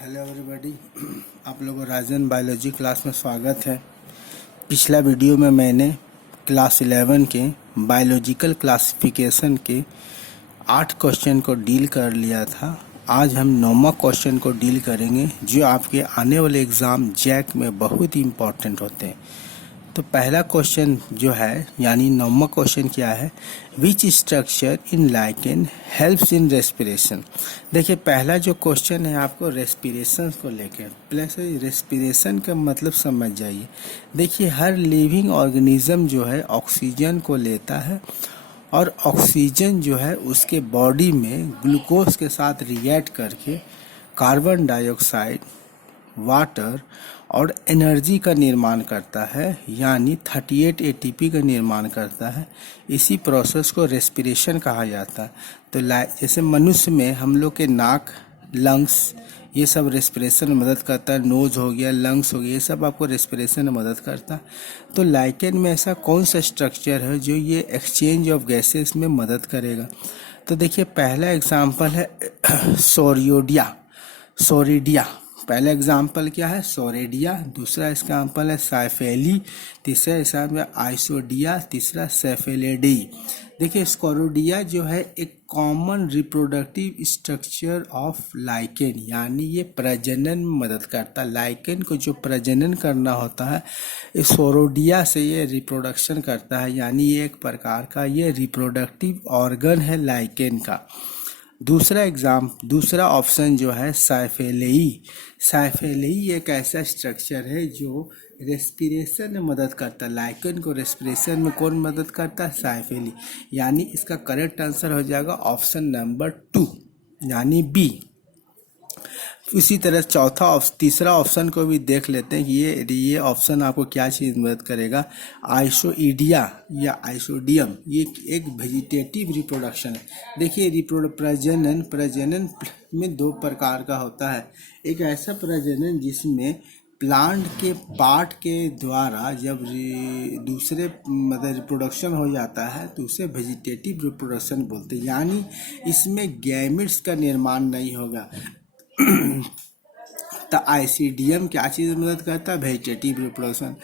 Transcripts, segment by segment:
Hello everybody. आप लोगों को राजन बायोलॉजी क्लास में स्वागत है। पिछला वीडियो में मैंने क्लास 11 के बायोलॉजिकल क्लासिफिकेशन के 8 क्वेश्चन को डील कर लिया था। आज हम 9वां क्वेश्चन को डील करेंगे जो आपके आने वाले एग्ज़ाम जैक में बहुत ही इम्पोर्टेंट होते हैं। तो पहला क्वेश्चन जो है यानी 9वां क्वेश्चन क्या है, which structure in lichen helps in respiration. देखिए पहला जो क्वेश्चन है आपको रेस्पिरेशन को लेकर, प्लस रेस्पिरेशन का मतलब समझ जाइए। देखिए हर लिविंग ऑर्गेनिज्म जो है ऑक्सीजन को लेता है और ऑक्सीजन जो है उसके बॉडी में ग्लूकोज के साथ रिएक्ट करके कार्बन डाइऑक्साइड, वाटर और एनर्जी का निर्माण करता है, यानी 38 एटीपी का निर्माण करता है। इसी प्रोसेस को रेस्पिरेशन कहा जाता है। तो जैसे मनुष्य में हम लोग के नाक, लंग्स, ये सब रेस्पिरेशन में मदद करता है। नोज हो गया, लंग्स हो गया, ये सब आपको रेस्पिरेशन में मदद करता है। तो लाइकेन में ऐसा कौन सा स्ट्रक्चर है जो ये एक्सचेंज ऑफ गैसेस में मदद करेगा। तो देखिए पहला एग्जाम्पल है सोरिडिया। पहला एग्जाम्पल क्या है, सोरेडिया। दूसरा एग्जाम्पल है साइफेली। तीसरा एग्जाम्पल आइसोडिया। तीसरा सेफेलेडी। देखिए स्कोरोडिया जो है एक common reproductive structure of lichen, यानी ये प्रजनन में मदद करता है। लाइकेन को जो प्रजनन करना होता है इस सोरोडिया से ये रिप्रोडक्शन करता है, यानी ये एक प्रकार का ये रिप्रोडक्टिव ऑर्गन है लाइकेन का। दूसरा ऑप्शन जो है साइफेलेई एक ऐसा स्ट्रक्चर है जो रेस्पिरेशन में मदद करता है। लाइकेन को रेस्पिरेशन में कौन मदद करता है, साइफेली। यानी इसका करेक्ट आंसर हो जाएगा ऑप्शन नंबर 2 यानी बी। इसी तरह तीसरा ऑप्शन को भी देख लेते हैं कि ये ऑप्शन आपको क्या चीज़ मदद करेगा। आइसोइडिया या आइसोडियम ये एक वेजिटेटिव रिप्रोडक्शन है। देखिए प्रजनन में 2 प्रकार का होता है। एक ऐसा प्रजनन जिसमें प्लांट के पार्ट के द्वारा जब दूसरे मतलब रिप्रोडक्शन हो जाता है तो उसे वेजिटेटिव रिप्रोडक्शन बोलते हैं, यानी इसमें गैमेट्स का निर्माण नहीं होगा। तो आइसीडियम क्या चीज़ मदद करता है, वेजिटेटिव रिप्रोडक्शन।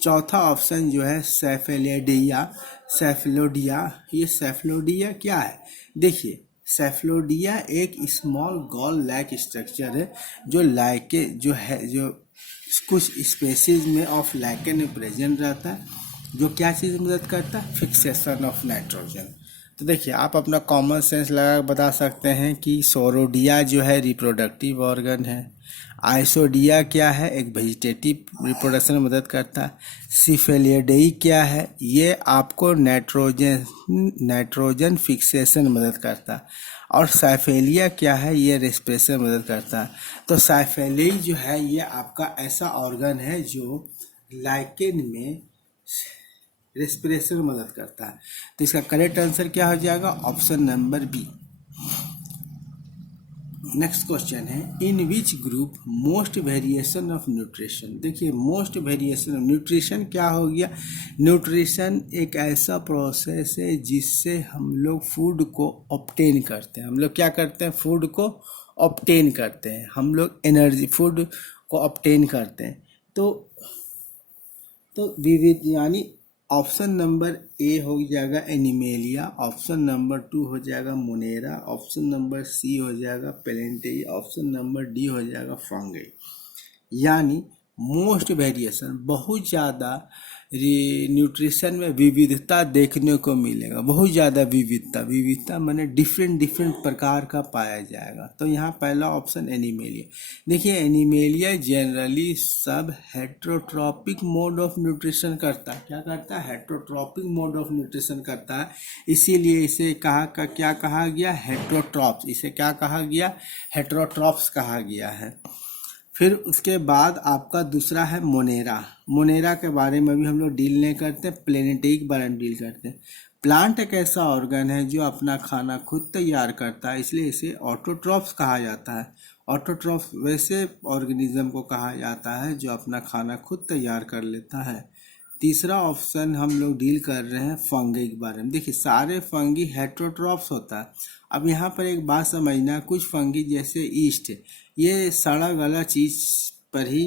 चौथा ऑप्शन जो है सेफलोडिया। ये सेफलोडिया क्या है, देखिए सेफलोडिया एक स्मॉल गॉल लाइक स्ट्रक्चर है जो कुछ स्पेसीज में ऑफ लाइकेन में प्रेजेंट रहता है, जो क्या चीज़ मदद करता है, फिक्सेशन ऑफ नाइट्रोजन। तो देखिए आप अपना कॉमन सेंस लगा बता सकते हैं कि सोरोडिया जो है रिप्रोडक्टिव ऑर्गन है। आइसोडिया क्या है, एक वेजिटेटिव रिप्रोडक्शन में मदद करता है। सिफेलियडेई क्या है, ये आपको नाइट्रोजन फिक्सेशन में मदद करता है। और साइफेलिया क्या है, ये रेस्पिरेशन में मदद करता है। तो साइफेली जो है ये आपका ऐसा ऑर्गन है जो लाइकेन में रेस्पिरेशन में मदद करता है। तो इसका करेक्ट आंसर क्या हो जाएगा, option number B. Next question है, in which group most variation of nutrition. देखिए मोस्ट वेरिएशन ऑफ न्यूट्रिशन क्या हो गया, न्यूट्रिशन एक ऐसा प्रोसेस है जिससे हम लोग फूड को ऑब्टेन करते हैं। हम लोग क्या करते हैं, फूड को ऑब्टेन करते हैं, हम लोग एनर्जी फूड को ऑब्टेन करते हैं। तो विविध यानी ऑप्शन नंबर ए हो जाएगा एनिमेलिया, ऑप्शन नंबर 2 हो जाएगा मोनेरा, ऑप्शन नंबर सी हो जाएगा पेलेंटेई, ऑप्शन नंबर डी हो जाएगा फंगई। यानी मोस्ट वेरिएशन, बहुत ज़्यादा न्यूट्रिशन में विविधता देखने को मिलेगा। बहुत ज़्यादा विविधता माने डिफरेंट प्रकार का पाया जाएगा। तो यहाँ पहला ऑप्शन एनिमेलिया। देखिए एनिमेलिया जनरली सब हेट्रोट्रॉपिक मोड ऑफ न्यूट्रिशन करता है। क्या करता है, हेट्रोट्रॉपिक मोड ऑफ न्यूट्रिशन करता है, इसीलिए इसे क्या कहा गया, हेट्रोट्रॉप्स। इसे क्या कहा गया, हेट्रोट्रॉप्स कहा गया है। फिर उसके बाद आपका दूसरा है मोनेरा के बारे में भी हम लोग डील नहीं करते, प्लेनेटेई के बारे में डील करते हैं। प्लांट एक ऐसा ऑर्गन है जो अपना खाना खुद तैयार करता है, इसलिए इसे ऑटोट्रॉप्स कहा जाता है। ऑटोट्रॉप्स वैसे ऑर्गेनिज्म को कहा जाता है जो अपना खाना खुद तैयार कर लेता है। तीसरा ऑप्शन हम लोग डील कर रहे हैं फंगी के बारे में। देखिए सारे फंगी हेटेरोट्रॉप्स होता है। अब यहाँ पर एक बात समझना, कुछ फंगी जैसे ईस्ट, ये सड़ा गला चीज पर ही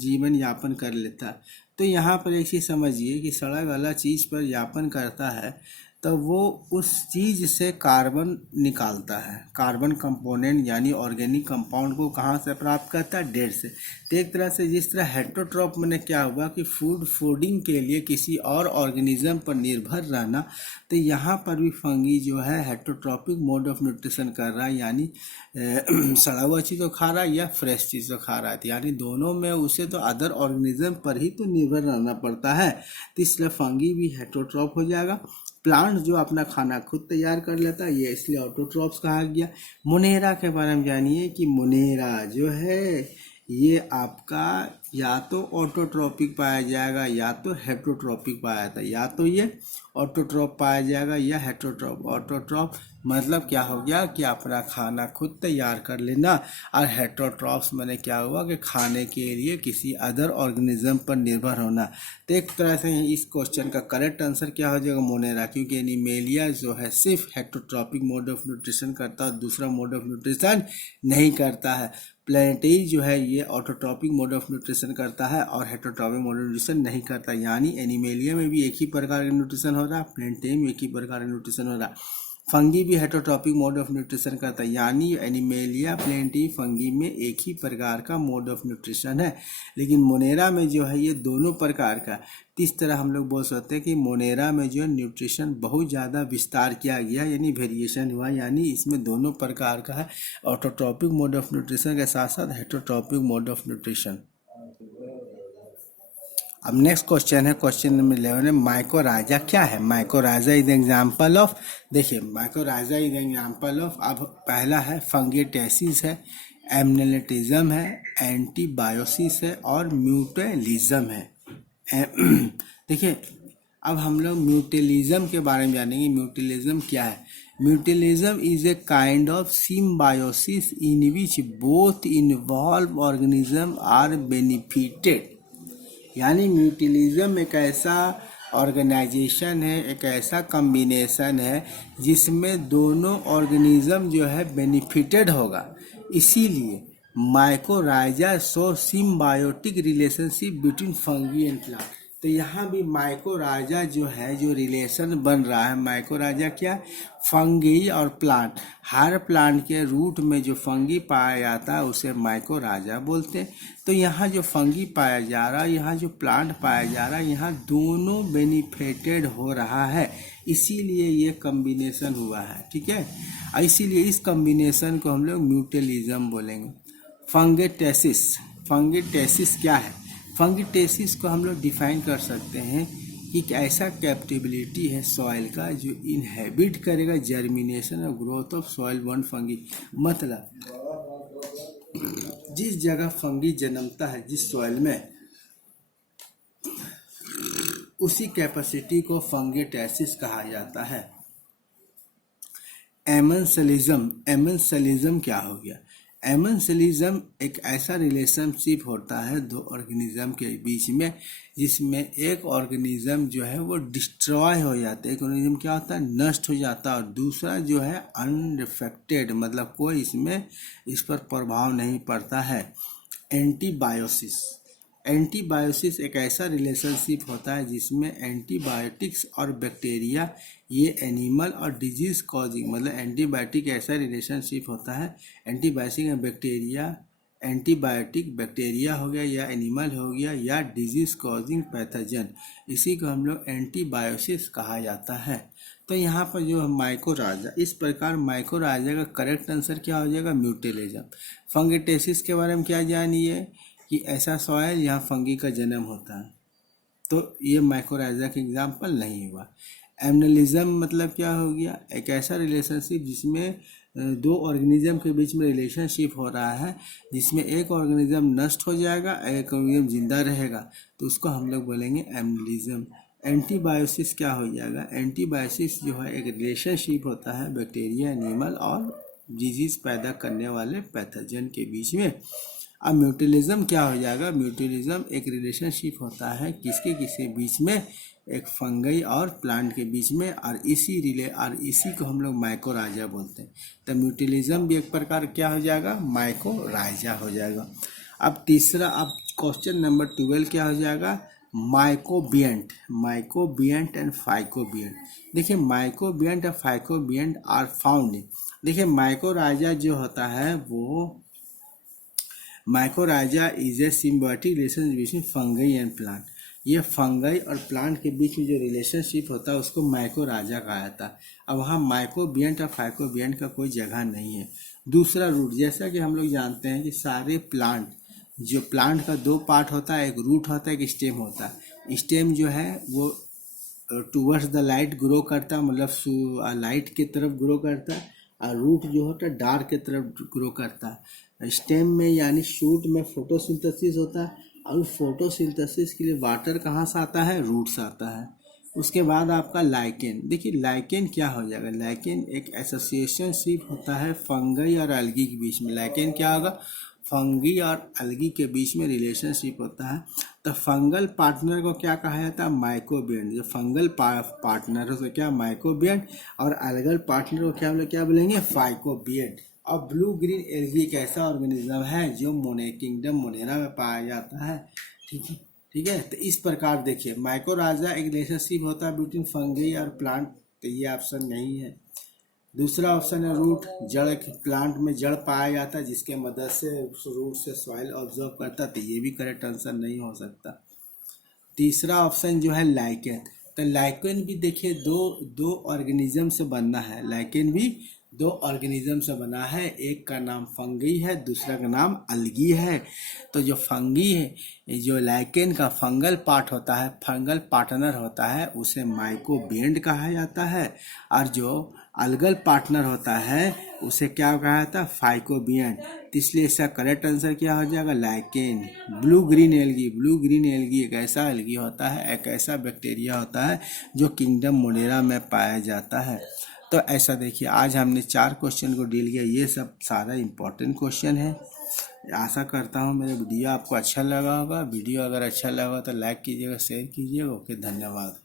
जीवन यापन कर लेता है। तो यहाँ पर एक चीज समझिए कि सड़ा गला चीज पर यापन करता है तो वो उस चीज से कार्बन निकालता है, कार्बन कंपोनेंट यानी ऑर्गेनिक कंपाउंड को कहाँ से प्राप्त करता है, डेड से। तो एक तरह से जिस तरह हेटेरोट्रॉप में क्या हुआ कि फूडिंग के लिए किसी और ऑर्गेनिज्म पर निर्भर रहना, तो यहाँ पर भी फंगी जो है हेटेरोट्रॉपिक मोड ऑफ न्यूट्रिशन कर रहा है, यानी सड़ा हुआ चीज़ तो खा रहा है या फ्रेश चीज़ तो खा रहा है, यानी दोनों में उसे तो अदर ऑर्गेनिज्म पर ही तो निर्भर रहना पड़ता है। तो इसलिए फंगी भी हेटेरोट्रॉप हो जाएगा। प्लांट जो अपना खाना खुद तैयार कर लेता है, ये इसलिए ऑटोट्रॉप्स कहा गया। मोनेरा के बारे में जानिए कि मोनेरा जो है ये आपका या तो ऑटोट्रॉपिक पाया जाएगा या तो हेटेरोट्रॉपिक पाया जाता है, या तो ये ऑटोट्रॉप पाया जाएगा या हेटेरोट्रॉप। ऑटोट्रॉप मतलब क्या हो गया कि अपना खाना खुद तैयार कर लेना, और हेटेरोट्रॉप्स मैंने क्या हुआ कि खाने के लिए किसी अदर ऑर्गेनिज्म पर निर्भर होना। तो एक तरह से इस क्वेश्चन का करेक्ट आंसर क्या हो जाएगा, मोनेरा, क्योंकि एनिमेलिया जो है सिर्फ हेटेरोट्रॉपिक मोड ऑफ न्यूट्रिशन करता है, दूसरा मोड ऑफ न्यूट्रिशन नहीं करता है। प्लेनेटरी जो है ये ऑटोट्रॉपिक मोड ऑफ न्यूट्रिशन करता है और हेटेरोट्रॉपिक मोड ऑफ न्यूट्रिशन नहीं करता, यानी एनिमेलिया में भी एक ही प्रकार का न्यूट्रिशन हो रहा है, प्लेनेटरी में एक ही प्रकार का न्यूट्रिशन हो रहा है। फंगी भी हेटेरोट्रॉपिक मोड ऑफ न्यूट्रिशन करता है, यानी एनिमेलिया, प्लेनेटरी, फंगी में एक ही प्रकार का मोड ऑफ न्यूट्रिशन है। लेकिन मोनेरा में जो है ये दोनों प्रकार का। इस तरह हम लोग बोल सकते हैं कि मोनेरा में जो है न्यूट्रिशन बहुत ज़्यादा विस्तार किया गया, यानी वेरिएशन हुआ, यानी इसमें दोनों प्रकार का है, ऑटोट्रॉपिक मोड ऑफ न्यूट्रिशन के साथ साथ हेटेरोट्रॉपिक मोड ऑफ न्यूट्रिशन। अब नेक्स्ट क्वेश्चन है, क्वेश्चन नंबर 11 है, माइकोराइजा क्या है। माइकोराइजा इज एग्जाम्पल ऑफ, देखिए माइकोराइजा इज एग्जाम्पल ऑफ, अब पहला है फंगेटेसिस है, एमनेलिटिज्म है, एंटीबायोसिस है और म्यूटेलिज्म है। देखिए अब हम लोग म्यूटेलिज्म के बारे में जानेंगे। म्यूटेलिज्म क्या है। Mutualism is a kind of symbiosis in which both involved organism are benefited, यानी म्यूटेलिज्म एक ऐसा ऑर्गेनाइजेशन है, एक ऐसा कम्बिनेशन है जिसमें दोनों ऑर्गेनिज्म जो है बेनिफिटेड होगा। इसीलिए mycorrhiza show symbiotic relationship between fungi and plant. तो यहाँ भी माइकोराइजा जो है, जो रिलेशन बन रहा है, माइकोराइजा क्या, फंगी और प्लांट। हर प्लांट के रूट में जो फंगी पाया जाता है उसे माइकोराइजा बोलते हैं। तो यहाँ जो फंगी पाया जा रहा है, यहाँ जो प्लांट पाया जा रहा है, यहाँ दोनों बेनिफिटेड हो रहा है, इसीलिए ये कम्बिनेशन हुआ है, ठीक है। इसीलिए इस कम्बिनेशन को हम लोग म्यूटेलिज्म बोलेंगे। फंगेटेसिस, फंगेटेसिस क्या है। फंगेटेसिस को हम लोग डिफाइन कर सकते हैं कि एक ऐसा कैपेबिलिटी है सॉइल का जो इनहेबिट करेगा जर्मिनेशन और growth of soil born fungi. मतलब जिस जगह फंगी जन्मता है, जिस सॉइल में, उसी कैपेसिटी को फंगेटेसिस कहा जाता है। एमेंसलिज्म, एमेंसलिज्म क्या हो गया। एमेंसलिज्म एक ऐसा रिलेशनशिप होता है दो ऑर्गेनिज्म के बीच में, जिसमें एक ऑर्गेनिज्म जो है वो डिस्ट्रॉय हो जाता है, एक ऑर्गेनिज्म क्या होता है, नष्ट हो जाता है, और दूसरा जो है अनरिफ्लेक्टेड, मतलब कोई इसमें इस पर प्रभाव नहीं पड़ता है। एंटीबायोसिस, एंटीबायोसिस एक ऐसा रिलेशनशिप होता है जिसमें एंटीबायोटिक्स और बैक्टीरिया, ये एनिमल और डिजीज कॉजिंग, मतलब एंटीबायोटिक ऐसा रिलेशनशिप होता है, एंटीबायोटिक और बैक्टीरिया, एंटीबायोटिक बैक्टीरिया हो गया या एनिमल हो गया या डिजीज कॉजिंग पैथोजन, इसी को हम लोग एंटीबायोसिस कहा जाता है। तो यहाँ पर जो माइकोराइजा, इस प्रकार माइकोराइजा का करेक्ट आंसर क्या हो जाएगा, म्यूटेलिज्म। फंगेटेसिस के बारे में क्या जानिए कि ऐसा सॉइल यहाँ फंगी का जन्म होता है, तो ये माइकोराइजा का एग्जाम्पल नहीं हुआ। एमनेलिज्म मतलब क्या हो गया, एक ऐसा रिलेशनशिप जिसमें दो ऑर्गेनिज्म के बीच में रिलेशनशिप हो रहा है, जिसमें एक ऑर्गेनिज्म नष्ट हो जाएगा, एक ऑर्गेनिज्म जिंदा रहेगा, तो उसको हम लोग बोलेंगे एमनेलिज्म। एंटीबायोसिस क्या हो जाएगा, एंटीबायोसिस जो है एक रिलेशनशिप होता है बैक्टीरिया, एनिमल और डिजीज पैदा करने वाले पैथोजन के बीच में। अब म्यूचुअलिज्म क्या हो जाएगा, म्यूचुअलिज्म एक रिलेशनशिप होता है किसके किसी बीच में, एक फंगई और प्लांट के बीच में, और इसी को हम लोग माइकोराइजा बोलते हैं। तो म्यूचुअलिज्म भी एक प्रकार क्या हो जाएगा, माइकोराइजा हो जाएगा। अब तीसरा, अब क्वेश्चन नंबर 12 क्या हो जाएगा, माइकोबियंट एंड फाइकोबियंट। देखिए माइकोबियंट और फाइकोबियंट आर फाउंड, देखिए माइकोराइजा जो होता है वो, mycorrhiza is a symbiotic relation between fungi and plant. ये फंगई और प्लांट के बीच में जो रिलेशनशिप होता है उसको माइकोराइजा कहा जाता है। अब वहाँ माइकोबियंट और फाइकोबियंट का कोई जगह नहीं है। दूसरा रूट, जैसा कि हम लोग जानते हैं कि सारे प्लांट, जो प्लांट का दो पार्ट होता है, एक रूट होता है, एक स्टेम होता है। स्टेम जो है वो टूवर्ड्स द लाइट ग्रो करता है, मतलब लाइट की तरफ ग्रो करता है, और रूट जो होता है डार्क की तरफ ग्रो करता है। स्टेम में यानी शूट में फोटोसिंथेसिस होता है, और फोटोसिंथेसिस के लिए वाटर कहाँ से आता है, रूट से आता है। उसके बाद आपका लाइकेन, देखिए लाइकेन क्या हो जाएगा, लाइकेन एक एसोसिएशनशिप होता है फंगई और एल्गी के बीच में। लाइकेन क्या होगा, फंगी और एल्गी के बीच में रिलेशनशिप होता है। तो फंगल पार्टनर को क्या कहा जाता है, माइकोबियंट। जो फंगल पार्टनर है उसको क्या, माइकोबियंट, और एल्गल पार्टनर को क्या बोलेंगे, फाइकोबियंट। और ब्लू ग्रीन एल्गी एक ऐसा ऑर्गेनिज्म है जो किंगडम मोनेरा में पाया जाता है। ठीक है। तो इस प्रकार देखिए माइकोराइजा एक रिलेशनशिप होता है बिटवीन फंगी और प्लांट, तो ये ऑप्शन नहीं है। दूसरा ऑप्शन है रूट, जड़, प्लांट में जड़ पाया जाता है जिसके मदद से रूट से सॉइल ऑब्जॉर्व करता है, तो ये भी करेक्ट आंसर नहीं हो सकता। तीसरा ऑप्शन जो है लाइकेन, तो लाइकेन भी देखिए दो ऑर्गेनिज्म से बनना है। लाइकेन भी दो ऑर्गेनिज्म से बना है, एक का नाम फंगी है, दूसरा का नाम अलगी है। तो जो फंगी है, जो लाइकेन का फंगल पार्ट होता है, फंगल पार्टनर होता है, उसे माइकोबियंट कहा जाता है, और जो अलगल पार्टनर होता है उसे क्या कहा जाता है, फाइकोबियंट। तो इसलिए इसका करेक्ट आंसर क्या हो जाएगा, लाइकेन। ब्लू ग्रीन एल्गी एक ऐसा एल्गी होता है, एक ऐसा बैक्टीरिया होता है जो किंगडम मोनेरा में पाया जाता है। तो ऐसा देखिए आज हमने 4 क्वेश्चन को डील किया, ये सब सारा इम्पोर्टेंट क्वेश्चन है। आशा करता हूँ मेरे वीडियो आपको अच्छा लगा होगा। वीडियो अगर अच्छा लगा तो लाइक कीजिएगा, शेयर कीजिएगा। ओके, धन्यवाद।